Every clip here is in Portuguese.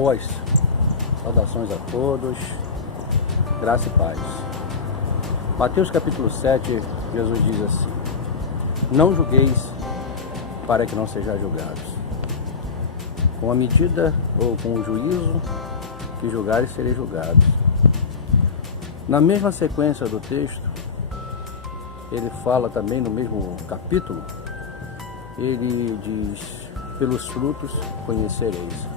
Boas saudações a todos, graça e paz. Mateus capítulo 7, Jesus diz assim: não julgueis para que não sejais julgados. Com a medida ou com o juízo que julgares, sereis julgados. Na mesma sequência do texto, ele fala também no mesmo capítulo, ele diz: pelos frutos conhecereis.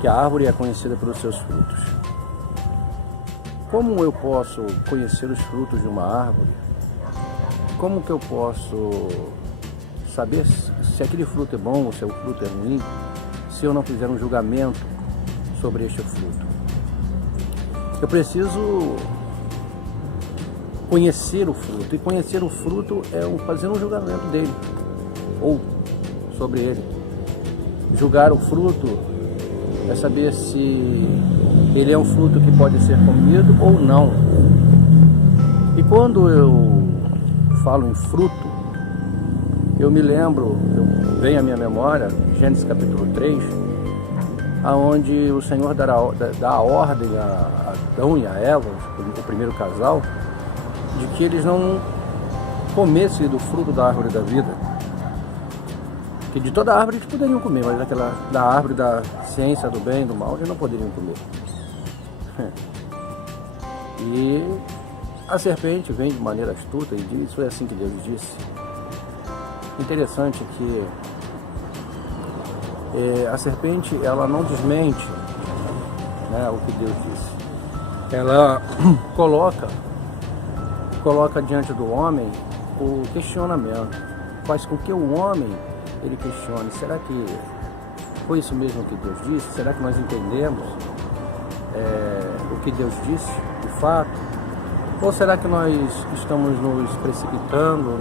Que a árvore é conhecida pelos seus frutos. Como eu posso conhecer os frutos de uma árvore? Como que eu posso saber se aquele fruto é bom ou se o fruto é ruim, se eu não fizer um julgamento sobre este fruto? Eu preciso conhecer o fruto, e conhecer o fruto é fazer um julgamento dele, ou sobre ele. Julgar o fruto é saber se ele é um fruto que pode ser comido ou não. E quando eu falo em fruto, eu me lembro, vem à minha memória, Gênesis capítulo 3, aonde o Senhor dá a ordem a Adão e a Eva, o primeiro casal, de que eles não comessem do fruto da árvore da vida. Que de toda árvore eles poderiam comer, mas daquela da árvore da ciência do bem e do mal eles não poderiam comer. E a serpente vem de maneira astuta e diz: foi assim que Deus disse. Interessante que a serpente, ela não desmente, né, o que Deus disse. Ela coloca diante do homem o questionamento, faz com que o homem ele questione: será que foi isso mesmo que Deus disse? Será que nós entendemos o que Deus disse de fato? Ou será que nós estamos nos precipitando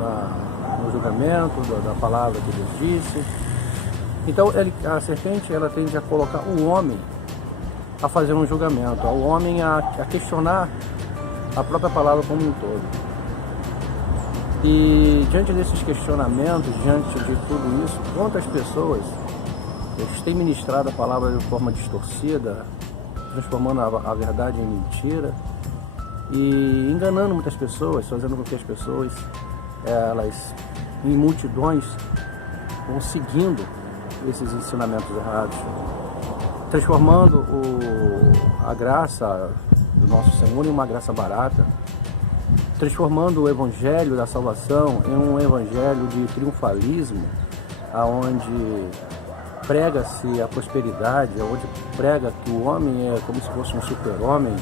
no julgamento da palavra que Deus disse? Então a serpente, ela tende a colocar o homem a fazer um julgamento, o homem a questionar a própria palavra como um todo. E diante desses questionamentos, diante de tudo isso, quantas pessoas têm ministrado a palavra de forma distorcida, transformando a verdade em mentira e enganando muitas pessoas, fazendo com que as pessoas, elas em multidões, vão seguindo esses ensinamentos errados, transformando a graça do nosso Senhor em uma graça barata, transformando o evangelho da salvação em um evangelho de triunfalismo, aonde prega-se a prosperidade, onde prega que o homem é como se fosse um super-homem,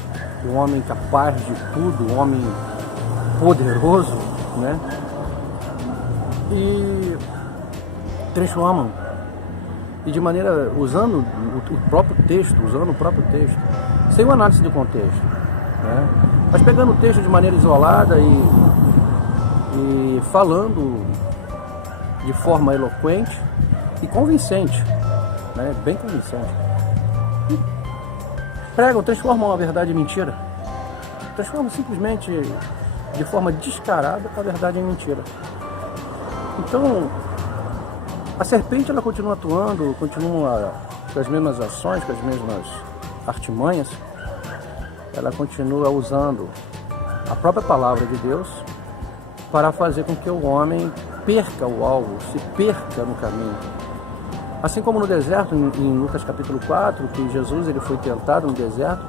um homem capaz de tudo, um homem poderoso, né? E transformam, e de maneira, usando o próprio texto, sem uma análise do contexto, né? Mas pegando o texto de maneira isolada e falando de forma eloquente e convincente, né? Bem convincente. Pregam, transformam a verdade em mentira. Transformam simplesmente de forma descarada a verdade em mentira. Então, a serpente, ela continua atuando, continua com as mesmas ações, com as mesmas artimanhas. Ela continua usando a própria palavra de Deus para fazer com que o homem perca o alvo, se perca no caminho. Assim como no deserto, em Lucas capítulo 4, que Jesus ele foi tentado no deserto,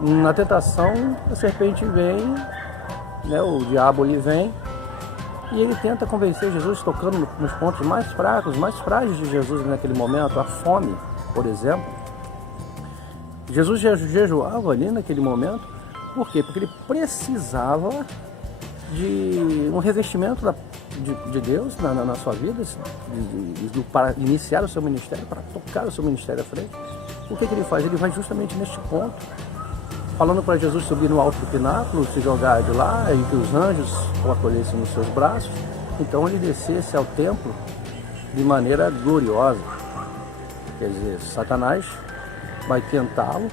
na tentação a serpente vem, né, o diabo ele vem, e ele tenta convencer Jesus, tocando nos pontos mais fracos, mais frágeis de Jesus naquele momento, a fome, por exemplo. Jesus jejuava ali naquele momento. Por quê? Porque ele precisava de um revestimento de Deus na sua vida, para iniciar o seu ministério, para tocar o seu ministério à frente. O que ele faz? Ele vai justamente neste ponto, falando para Jesus subir no alto do pináculo, se jogar de lá, e que os anjos o acolhessem nos seus braços. Então ele descesse ao templo de maneira gloriosa. Quer dizer, Satanás vai tentá-lo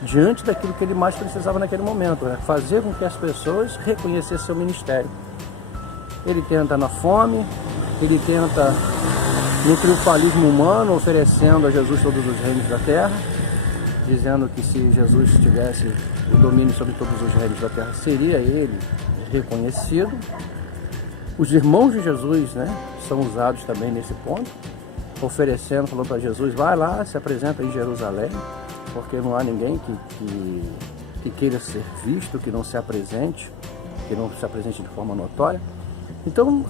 diante daquilo que ele mais precisava naquele momento, fazer com que as pessoas reconhecessem seu ministério. Ele tenta na fome, ele tenta no triunfalismo humano, oferecendo a Jesus todos os reinos da terra, dizendo que se Jesus tivesse o domínio sobre todos os reinos da terra, seria ele reconhecido. Os irmãos de Jesus, né, são usados também nesse ponto, oferecendo, falando para Jesus, vai lá, se apresenta em Jerusalém, porque não há ninguém que queira ser visto, que não se apresente de forma notória. Então,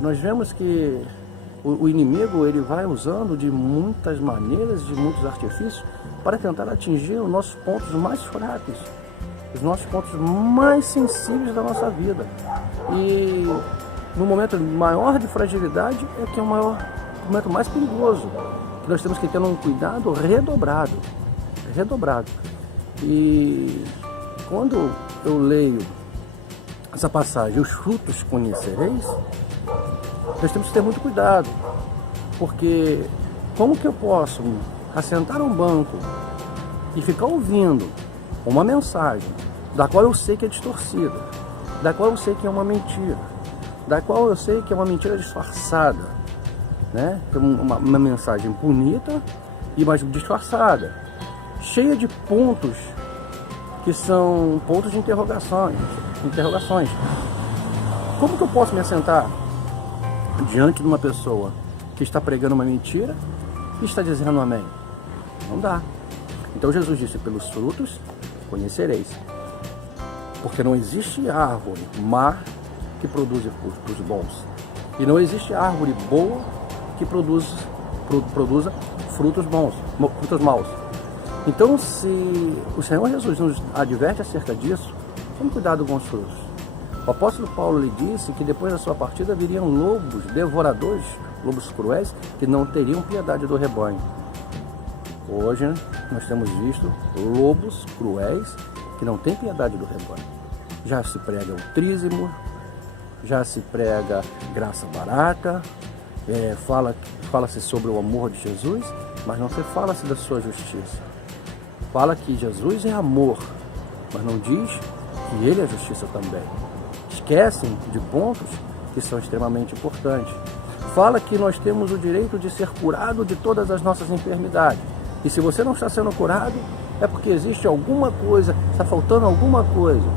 nós vemos que o inimigo ele vai usando de muitas maneiras, de muitos artifícios, para tentar atingir os nossos pontos mais fracos, os nossos pontos mais sensíveis da nossa vida. E no momento maior de fragilidade é que é o momento mais perigoso, que nós temos que ter um cuidado redobrado. E quando eu leio essa passagem, os frutos conhecereis, nós temos que ter muito cuidado, porque como que eu posso assentar um banco e ficar ouvindo uma mensagem da qual eu sei que é distorcida, da qual eu sei que é uma mentira, da qual eu sei que é uma mentira disfarçada, né? Uma mensagem bonita e mais disfarçada, cheia de pontos que são pontos de interrogações. Como que eu posso me assentar diante de uma pessoa que está pregando uma mentira e está dizendo amém? Não dá. Então Jesus disse, pelos frutos conhecereis. Porque não existe árvore má que produza frutos bons. E não existe árvore boa que produza frutos bons, frutos maus. Então, se o Senhor Jesus nos adverte acerca disso, tome cuidado com os frutos. O apóstolo Paulo lhe disse que depois da sua partida viriam lobos devoradores, lobos cruéis, que não teriam piedade do rebanho. Hoje nós temos visto lobos cruéis que não têm piedade do rebanho. Já se prega o trízimo, já se prega graça barata, fala-se sobre o amor de Jesus, mas não se fala-se da sua justiça. Fala que Jesus é amor, mas não diz que ele é justiça também. Esquecem de pontos que são extremamente importantes. Fala que nós temos o direito de ser curado de todas as nossas enfermidades. E se você não está sendo curado, é porque existe alguma coisa, está faltando alguma coisa.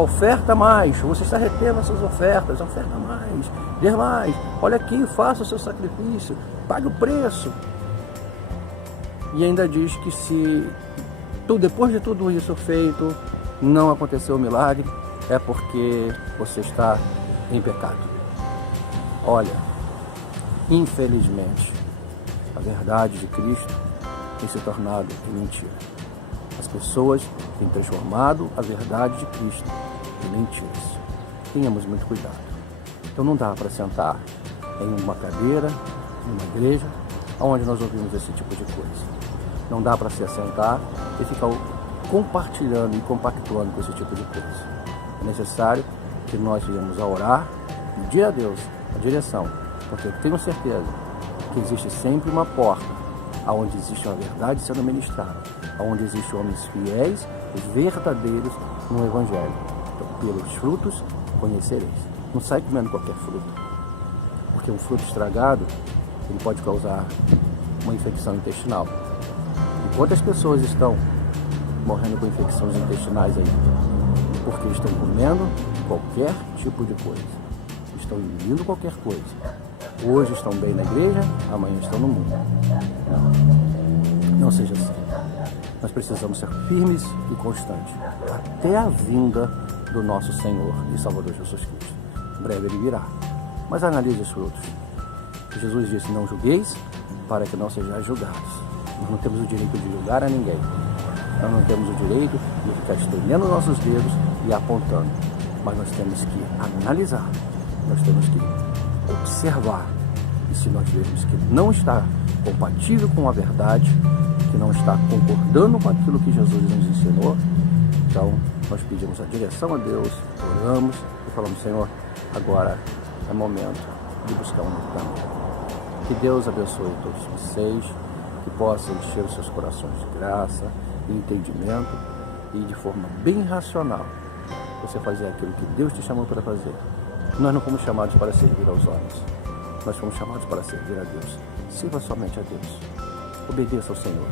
Oferta mais, você está retendo as suas ofertas, oferta mais, dê mais. Olha aqui, faça o seu sacrifício, pague o preço. E ainda diz que se depois de tudo isso feito, não aconteceu o milagre, é porque você está em pecado. Olha, infelizmente, a verdade de Cristo tem se tornado em mentira. As pessoas têm transformado a verdade de Cristo em mentiras. Tenhamos muito cuidado. Então não dá para sentar em uma cadeira, em uma igreja, onde nós ouvimos esse tipo de coisa. Não dá para se assentar e ficar compartilhando e compactuando com esse tipo de coisa. É necessário que nós venhamos a orar, pedir a Deus a direção, porque eu tenho certeza que existe sempre uma porta onde existe uma verdade sendo ministrada, onde existem homens fiéis e verdadeiros no Evangelho. Então, pelos frutos conhecereis. Não sai comendo qualquer fruto, porque um fruto estragado ele pode causar uma infecção intestinal. E quantas pessoas estão morrendo com infecções intestinais aí? Porque estão comendo qualquer tipo de coisa, estão engolindo qualquer coisa. Hoje estão bem na igreja, amanhã estão no mundo. Não seja assim. Nós precisamos ser firmes e constantes até a vinda do nosso Senhor e Salvador Jesus Cristo. Em breve ele virá. Mas analise os frutos. Jesus disse, não julgueis para que não sejais julgados. Nós não temos o direito de julgar a ninguém. Nós não temos o direito de ficar estendendo nossos dedos e apontando. Mas nós temos que analisar. Nós temos que observar. E se nós vermos que não está compatível com a verdade, que não está concordando com aquilo que Jesus nos ensinou, então nós pedimos a direção a Deus, oramos e falamos, Senhor, agora é momento de buscar um novo caminho. Que Deus abençoe todos vocês, que possa encher os seus corações de graça e entendimento e de forma bem racional você fazer aquilo que Deus te chamou para fazer. Nós não fomos chamados para servir aos homens. Nós fomos chamados para servir a Deus. Sirva somente a Deus. Obedeça ao Senhor.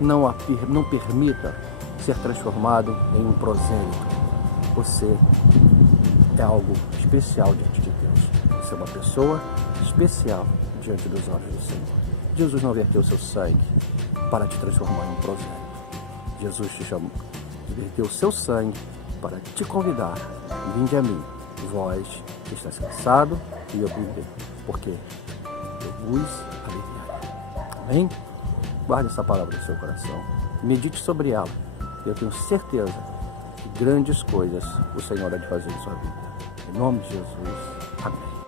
Não permita ser transformado em um prosélito. Você é algo especial diante de Deus. Você é uma pessoa especial diante dos olhos do Senhor. Jesus não verteu seu sangue para te transformar em um prosélito. Jesus te chamou e verteu seu sangue para te convidar. Vinde a mim, vós que estáis cansado e oprimido, porque eu vos aliviarei. Amém? Guarde essa palavra no seu coração. Medite sobre ela. Eu tenho certeza que grandes coisas o Senhor há de fazer em sua vida. Em nome de Jesus. Amém.